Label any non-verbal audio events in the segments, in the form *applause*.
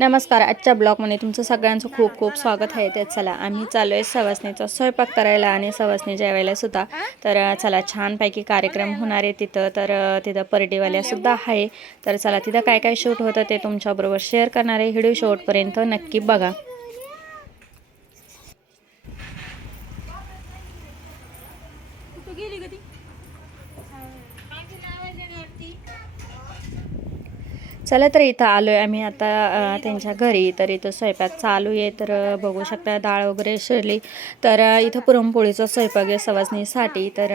नमस्कार आजच्या ब्लॉगमध्ये तुमचं सगळ्यांचं खूप खूप स्वागत आहे तर चला आम्ही चालू आहे सवासणीचा स्वयंपाक करायला आणि सवासणी जेवायला सुद्धा तर चला छानपैकी कार्यक्रम होणार आहे तिथं तर तिथं परडीवाल्यासुद्धा आहे तर चला तिथं काय काय शूट होतं ते तुमच्याबरोबर शेअर करणार आहे व्हिडिओ नक्की बघा चला तर इथं आलो आहे आम्ही आता त्यांच्या घरी तर इथं स्वयंपाक चालू आहे तर बघू शकता डाळ वगैरे शिरली तर इथं पुरणपोळीचा स्वयंपाक आहे सवाजणीसाठी तर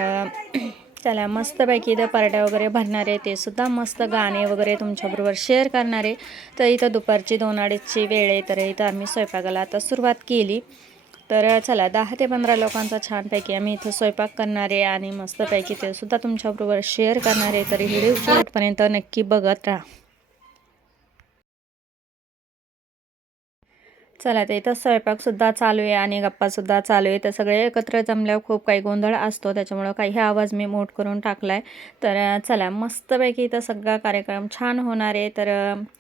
चला मस्तपैकी इथं पराठ्या वगैरे भरणार आहे ते सुद्धा मस्त गाणे वगैरे तुमच्याबरोबर शेअर करणार आहे तर इथं दुपारची दोन अडीचची वेळ आहे तर इथं आम्ही स्वयंपाकाला आता सुरुवात केली तर चला दहा ते पंधरा लोकांचा छानपैकी आम्ही इथं स्वयंपाक करणार आहे आणि मस्तपैकी ते सुद्धा तुमच्याबरोबर शेअर करणार आहे तर व्हिडिओ शेवटपर्यंत नक्की बघत राहा चला तर इथं स्वयंपाकसुद्धा चालू आहे आणि गप्पासुद्धा चालू आहे तर सगळे एकत्र जमल्यावर खूप काही गोंधळ असतो त्याच्यामुळं काही आवाज मी मोठ करून टाकला आहे तर चला मस्तपैकी इथं सगळा कार्यक्रम छान होणार आहे तर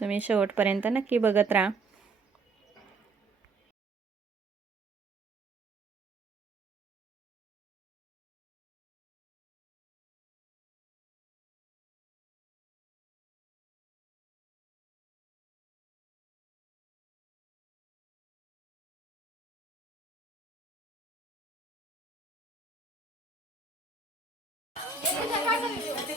तुम्ही शेवटपर्यंत नक्की बघत राहा एवढं मोठं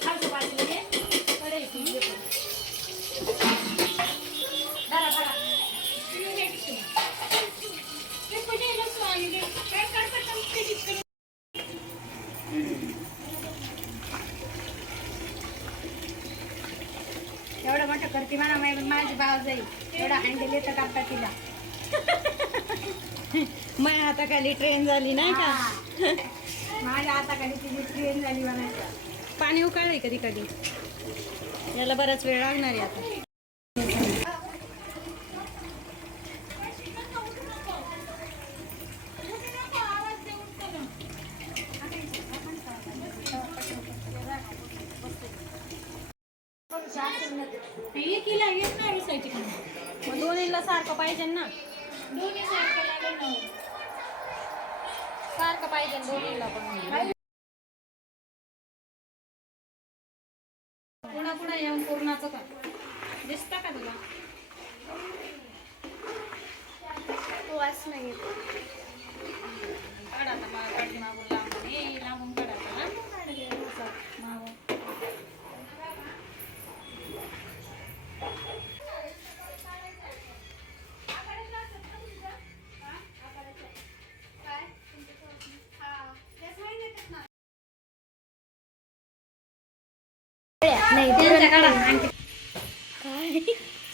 करते मला माझी भाव जाईल एवढं अंडे लेत कापता तिला माझ्या हाताखाली ट्रेन झाली नाही का *laughs* माझ्या हाताखाली तिची ट्रेन झाली म्हणायचं पाणी उकाळलंय कधी कधी याला बराच वेळ लागणार आहे आता दोन्हीला सारखं पाहिजे ना सारखं लागेल ना सारखं पाहिजे दोन्हीला पण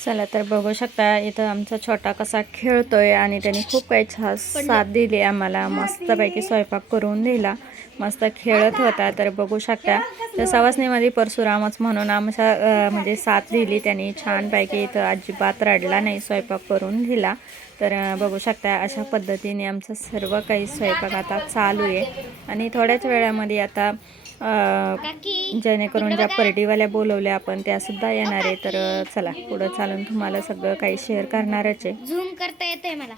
चला तर बघू शकता इथं आमचा छोटा कसा खेळतोय आणि त्यांनी खूप काही छान साथ दिली आम्हाला मस्तपैकी स्वयंपाक करून दिला मस्त खेळत होता तर बघू शकता तर सवासनेमध्ये परशुरामच म्हणून आमचा म्हणजे साथ दिली त्यांनी छानपैकी इथं अजिबात रडला नाही स्वयंपाक करून दिला तर बघू शकता अशा पद्धतीने आमचं सर्व काही स्वयंपाक आता चालू आहे आणि थोड्याच वेळामध्ये आता जेणेकरून ज्या पर्टीवाल्या बोलवल्या आपण त्यासुद्धा येणार आहे तर चला पुढं चालून तुम्हाला सगळं काही शेअर करणारच आहे झूम करता येते मला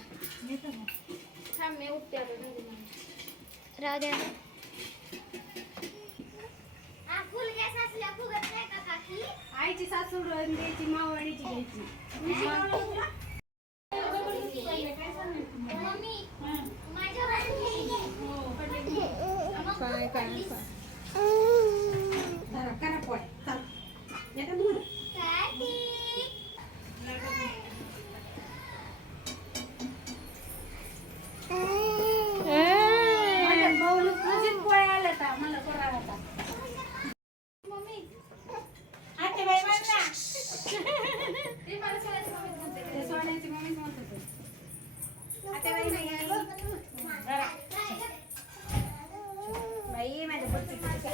काय हो, काय Ayo, mari kita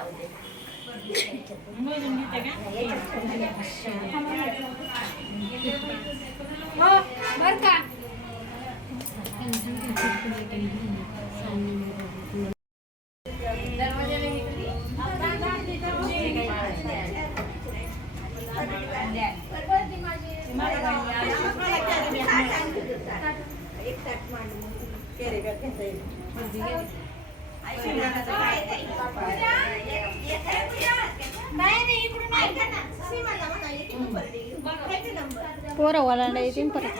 जाऊ दे बर का पोरं ओलांडा येतील परत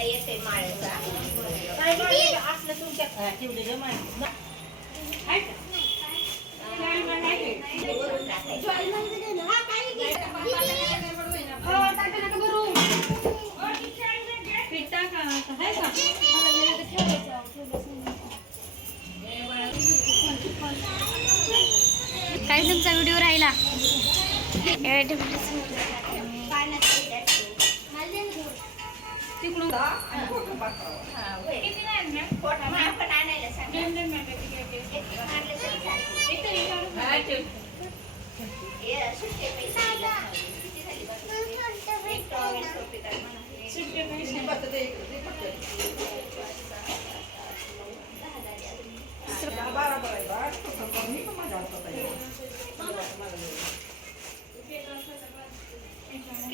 आपल्याला हो, काय तुमचा व्हिडिओ राहिला तिकडून आणि फोटो बरोबर आहे बा माझ्या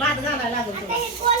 भात घालायला लागतो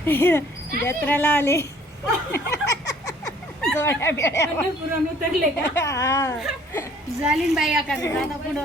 *laughs* जत्राला आले *laughs* पुरण उतरले का *laughs* हा झाली बाई आता पुढं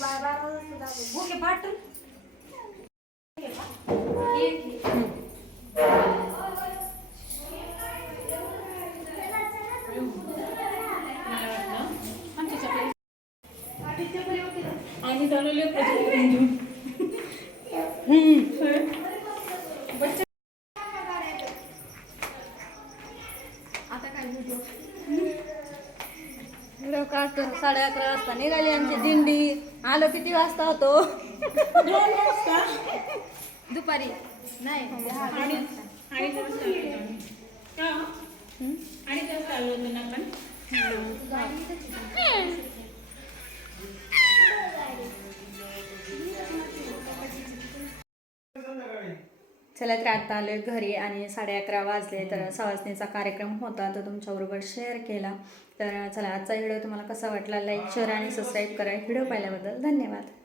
बाबा दुपारी नाही आणि आणि चला तर आता आलोय घरी आणि साडे अकरा वाजले तर सहजनेचा कार्यक्रम होता तर तुमच्याबरोबर शेअर केला तर चला आजचा व्हिडिओ तुम्हाला कसा वाटला लाईक शेअर आणि सबस्क्राईब करा व्हिडिओ पाहिल्याबद्दल धन्यवाद